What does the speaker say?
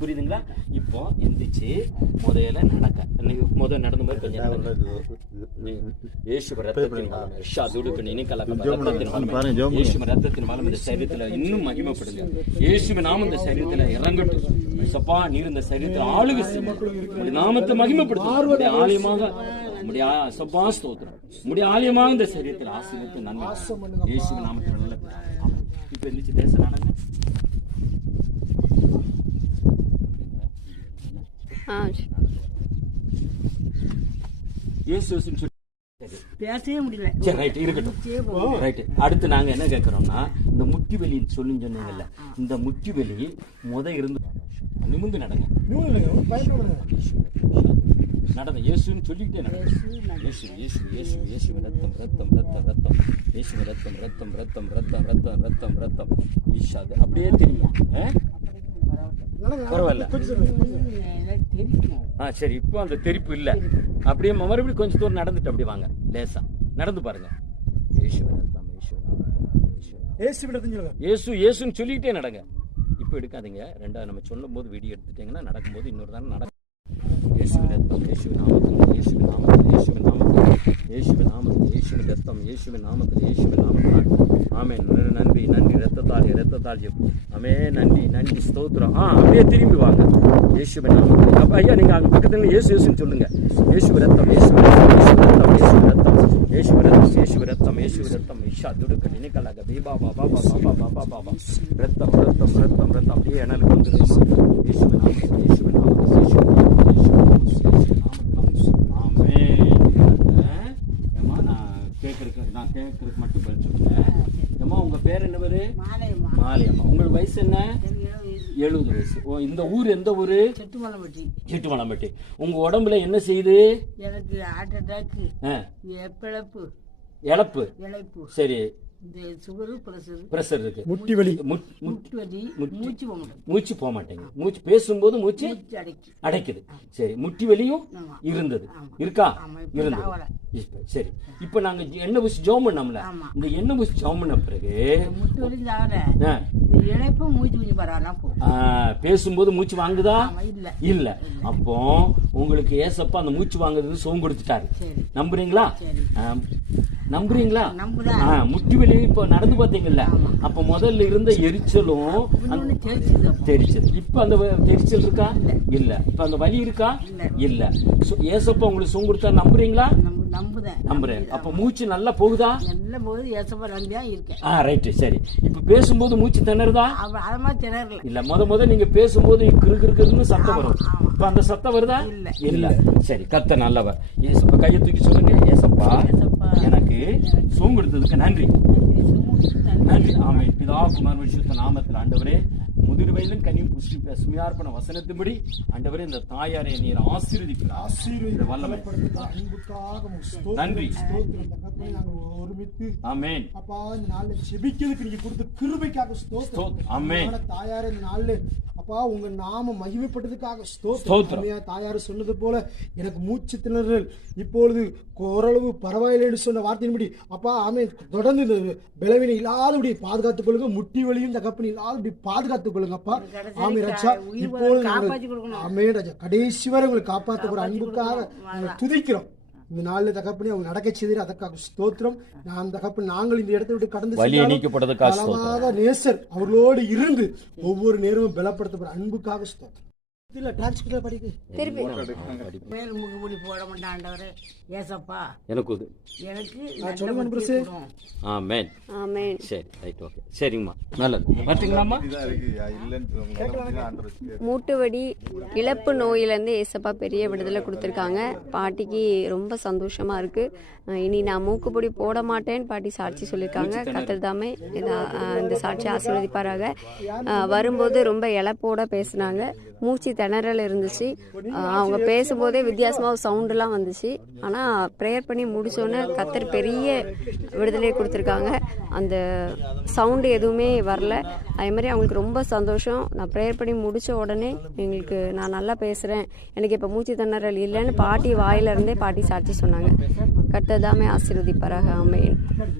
புரியுதுங்களா? இப்போ எந்திரிச்சு முதல்ல நடக்க நடந்த மாதிரி கொஞ்சம் ரத்தத்தின் மூலம் இந்த சரீரத்துல இன்னும் மகிமைப்படுங்க. இயேசுவின் நாமம் இந்த சரீரத்துல இறங்கட்டும். சப்பா நீர் இந்த சரீரத்துல ஆளுகை செய்யுங்க. நாமத்தை மகிமைப்படுத்த ஆலயமாக சப்பா ஸ்தோத்திரம். முடிய ஆலயமாக இந்த சரீரத்தில் ஆசீர்வதித்து நன்மை இயேசுவின் நாமத்தில் நல்ல. இப்ப எந்திரிச்சு தேச நடங்க. பேசவே முடியல. சரி, ரைட், இருக்கட்டும். ரைட். அடுத்து நாங்க என்ன கேட்கறோம்னா, இந்த முட்டி வலி சொன்னீங்கல்ல, இந்த முட்டி வலி இருந்து நிமிந்து நடங்க. நடந்த இயேசுன்னு சொல்லிக்கிட்டே நடங்க. இயேசு இயேசு இயேசு இயேசு ரத்தம் ரத்தம் ரத்தம் ரத்தம் இயேசு ரத்தம் ரத்தம் ரத்தம் ரத்தம் ரத்தம் ரத்தம் ரத்தம் ஈஷா. அப்படியே தெரியும். பரவாயில்ல. சரி, இப்போ அந்த தெரிப்பு இல்ல. அப்படியே மறுபடியும் கொஞ்சம் தூரம் நடந்துட்டு அப்படி வாங்க. லேசா நடந்து பாருங்க. இயேசு இயேசுன்னு சொல்லிக்கிட்டே நடங்க. இப்போ எடுக்காதீங்க. ரெண்டாவது நம்ம சொல்லும் போது வீடியோ எடுத்துட்டீங்கன்னா நடக்கும்போது இன்னொரு தானே நடக்கும். இயேசுவின் ரத்தம், இயேசுவின் நாமத்தில், இயேசுவின் நாமத்தில், இயேசுவின் நாமத்தில், இயேசுவின் நாமத்தில், இயேசுவின் ரத்தம், இயேசுவின் நாமத்தில், இயேசுவின் நாமத்தில். ஆமென். நன்றி நன்றி. ரத்தத்தால் ஆமே. நன்றி நன்றி ஸ்தோத்திரம். அப்படியே திரும்பி வாங்க. இயேசுவின் நாமத்தில். அப்ப ஐயா நீங்க அங்க பக்கத்துல இயேசு இயேசுன்னு சொல்லுங்க. இயேசுவின் ரத்தம், இயேசுவின் ரத்தம், இயேசுவின் ரத்தம், இயேசுவின் ரத்தம், இயேசுவின் ரத்தம், இயேசுவின் ரத்தம். இஷா துடுக்க நினைக்கலாக பீபா பாபா பாபா பாபா பாபா ரத்தம் ரத்தம் ரத்தம் ரத்தம் அப்படியே எனக்கு வந்துருமா. இயேசுவின் நாமத்தில், இயேசுவின் நாமத்தில், இயேசுவின் நான் கேட்கறதுக்கு மட்டும் பதில் சொல்லுங்க. அம்மா உங்க பேர் என்ன பேரு? மாலையம்மா. உங்களுக்கு வயசு என்ன? 70 வயசு. இந்த ஊர் எந்த ஊரு? செட்டுமலம்பட்டி. உங்க உடம்புல என்ன செய்யுது? எனக்கு ஹார்ட் அட்டாக், இழப்பு. சரி, பிரஷர் இருக்கு. முட்டி வலி, மூச்சு போக மாட்டேங்குது. மூச்சு பேசும்போது மூச்சு அடைக்குது. சரி, முட்டி வலியும் இருந்தது இருக்கா? இருந்தது. சரி, இப்ப நாங்க எண்ணெய் பூசி ஜெபம் பண்ணோம்ல, இந்த எண்ணெய் பூசி ஜெபம் பண்ண பிறகு பேசும்போது மூச்சு வாங்குதா? இல்ல. அப்போ உங்களுக்கு ஏசப்பா அந்த மூச்சு வாங்குறது சுகம் கொடுத்துட்டாரு. நம்புறீங்களா? முட்டி வலி இப்ப நடந்து பாத்தீங்கல்ல, அப்ப முதல்ல இருந்த எரிச்சலும் தெரிச்சல். இப்ப அந்த தெரிச்சல் இருக்கா? இல்ல. இப்ப அந்த வலி இருக்கா? இல்ல. ஏசப்பா உங்களுக்கு சுகம் கொடுத்தா நம்புறீங்களா? நம்புறேன். அப்ப மூச்சு நல்லா போகுதா? ரைட். சரி, இப்ப பேசும்போது மூச்சு திணறுதா? இல்ல. முத நீங்க பேசும்போது கிருகிருன்னு சத்தம் வரும். இப்ப அந்த சத்தம் வருதா? இல்ல. சரி, கத்த நல்லவர். ஏசப்பா கையை தூக்கி சொல்லுங்க. ஏசப்பா எனக்கு சுகம் கொடுத்ததுக்கு நன்றி. நன்றி. ஆமென். பிதா குமாரன் பரிசுத்த நாமத்தில் ஆண்டவரே, முதிர் வயதிலும் கனியும் புஷ்டி பசுமையார்ப்பண வசனத்தின்படி ஆண்டவரே இந்த தாயாரை நீர் ஆசீர்வதிக்கிறார். வல்லமை நன்றி. ஒருமித்து ஆமென். அப்பா இந்த நாள்ல ஜெபிக்கிறதுக்கு நீங்க கொடுத்த கிருபைக்காக ஸ்தோத்திரம். ஆமென். தாயாரே இந்த நாள்ல அப்பா உங்க நாம மகிமைப்பட்டதுக்காக ஸ்தோத்திரம். தாயார் சொன்னது போல எனக்கு மூச்சு திணறல் இப்பொழுது ஓரளவு பரவாயில்லைன்னு சொன்ன வார்த்தையின்படி அப்பா ஆமென். தொடர்ந்து இந்த பலவீனம் இல்லாதபடி பாதுகாத்துக் கொள்ளுங்க. முட்டி வலியும் தகப்பன் இல்லாதபடி பாதுகாத்துக் கொள்ளுங்க அப்பா. ஆமென் ராஜா. இப்பொழுது ஆமென் ராஜா. கடைசி வரை உங்களை காப்பாற்ற ஒரு அன்புக்காக துதிக்கிறோம். இந்த நாள்ல தகப்பனே அவங்க நடக்க செய்து அதற்காக ஸ்தோத்திரம். நாங்கள் இந்த இடத்தை விட்டு கடந்து நேசர் அவர்களோடு இருந்து ஒவ்வொரு நேரமும் பலப்படுத்தப்பட அன்புக்காக ஸ்தோத்திரம். மூட்டுவடி இழப்பு நோயிலேருந்து ஏசப்பா பெரிய விடுதலை கொடுத்துருக்காங்க. பாட்டிக்கு ரொம்ப சந்தோஷமா இருக்கு. இனி நான் மூக்குப்பொடி போட மாட்டேன்னு பாட்டி சாட்சி சொல்லியிருக்காங்க. கர்த்தர் தாமே இந்த சாட்சி ஆசீர்வதிப்பாராக. வரும்போது ரொம்ப இழப்போட பேசினாங்க. மூச்சு திணறல் இருந்துச்சு. அவங்க பேசும்போதே வித்தியாசமாக சவுண்டெல்லாம் வந்துச்சு. ஆனால் ப்ரேயர் பண்ணி முடிச்சோன்னே கர்த்தர் பெரிய விடுதலையை கொடுத்துருக்காங்க. அந்த சவுண்டு எதுவுமே வரல. அதே மாதிரி அவங்களுக்கு ரொம்ப சந்தோஷம். நான் ப்ரேயர் பண்ணி முடித்த உடனே நான் நல்லா பேசுகிறேன், எனக்கு இப்போ மூச்சு திணறல் இல்லைன்னு பாட்டி வாயிலிருந்தே பாட்டி சாட்சி சொன்னாங்க. கர்த்தர் தாமே ஆசீர்வதிப்பாராக. ஆமென்.